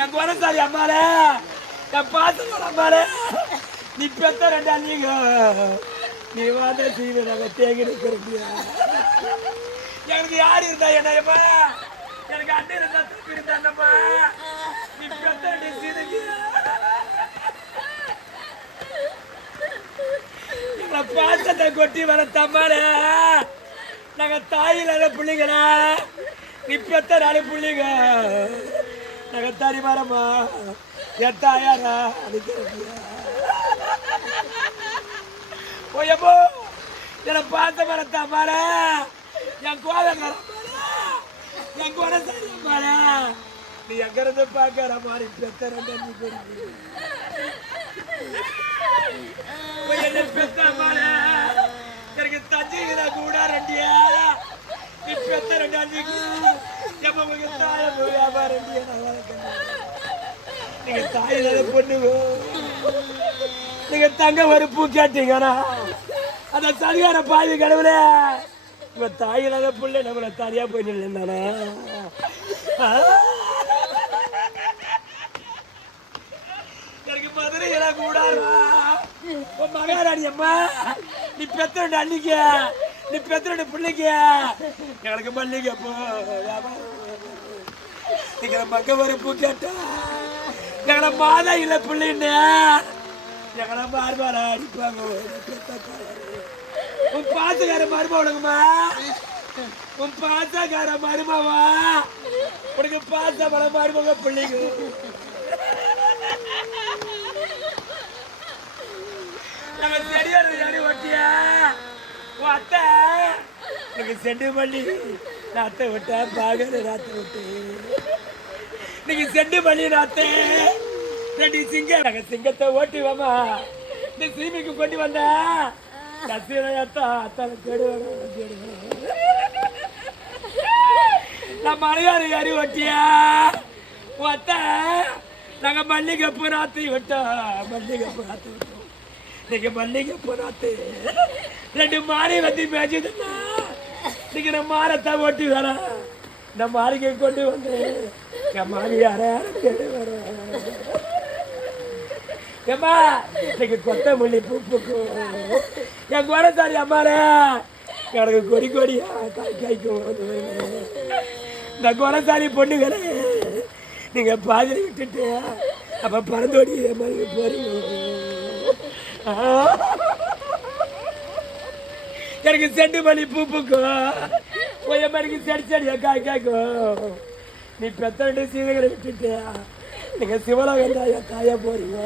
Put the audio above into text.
என் குணசாலி அம்மால என் பாசம் அம்மால நீ பெத்த ரெண்டா நீங்க நீ வாத சீவு நாங்கள் தேங்கி நிற்கிறோம் எனக்கு யார் இருந்தா என்னப்பா எனக்கு அண்ணன் இருந்தா தம்பி இருந்தா என்னப்பா? நீ பெத்த ரெண்டு சீதைக்கு எங்களை பாசத்தை கொட்டி வர தம்மால. நாங்க தாயில்லாத பிள்ளைங்களா. நீ பெத்த நாலு பிள்ளைங்க. நகத்தாரி மரமா எத்தாயாரா தாயாரா போயப்போ என்னை பார்த்த மரத்தா பாரு. என் கோவக்கார என் குணசாரி பாரு. நீ எங்க இருந்து பார்க்கற மாதிரி பெத்த ரெண்டு நீ பெரிய போய் என்ன பெத்தாமால எனக்கு தஞ்சிக்கிற கூட ரெண்டியா? நீ பெத்த ரெண்டாண்டிக்கு எப்ப உங்களுக்கு தாய போயாமா ரெண்டியா? நீங்க தாயில்லாத பொண்ணுங்க நீங்க தங்க ஒரு பூ கேட்டீங்கண்ணா அந்த சரியான பாவி கடவுளே உங்க தாயில்லாத புள்ள நம்மள தனியா போய் நின்றுந்தானே எனக்கு மதுரை கூடாதா உன் மகாராணி அம்மா நீ பெத்தோட ரெண்டு அன்னிக்க நீ பெத்த பிள்ளைக்க எனக்கு மல்லிகை போ நீங்க மக்க வர பூ கேட்டா எங்களை மாதா இல்லை பிள்ளைன்னு. எங்களை மார்பாரா அடிப்பாங்க. உன் பாசக்கார உனக்குமா? உன் பாசக்கார மருமவா? உனக்கு பாச பல மருமக பிள்ளைங்க நம்ம செடியோட செடி ஒட்டியா? உன் அத்தை? எனக்கு செண்டு மல்லி. அத்தை விட்டேன் பாகல நாத்தை விட்டு இன்னைக்கு செண்டு மல்லி நாத்தே ரெண்டு சிங்க. நாங்க சிங்கத்தை ஓட்டி வாமா இந்த சீமைக்கு கொண்டு வந்த. கசில அத்தா அத்தால நான் மலையாறு ஏறி ஒட்டியா உன் நாங்கள் நாங்க மல்லிகைப்பூ நாத்தி விட்டோம். மல்லிகைப்பூ நாத்தி விட்டோம். நீங்க மல்லிகைப்பூ நாத்து. ரெண்டு மாறி வந்து மேய்ச்சதுன்னா நீங்க நம்ம மாரத்தை ஓட்டி வர நம்ம மாளிகை கொண்டு வந்து என் மாறி யார ஏம்மா இன்னைக்கு கொத்தமல்லி பூ பூக்கும் என் குணசாரி அம்மாரே எனக்கு கொடி கொடியா காய் காய்க்கும் இந்த குணசாரி பொண்ணுங்களே நீங்கள் பாதிரி விட்டுட்டு அப்போ பறந்தோடி மாதிரி போறீங்க. எனக்கு செண்டு மணி பூ பூக்கும் கொஞ்ச மணிக்கு செடி செடியா காய் காய்க்கும். நீ பெத்தண்டு சீதைகளை விட்டுட்டியா? நீங்க சிவலோகம் தாய தாயா போறீங்க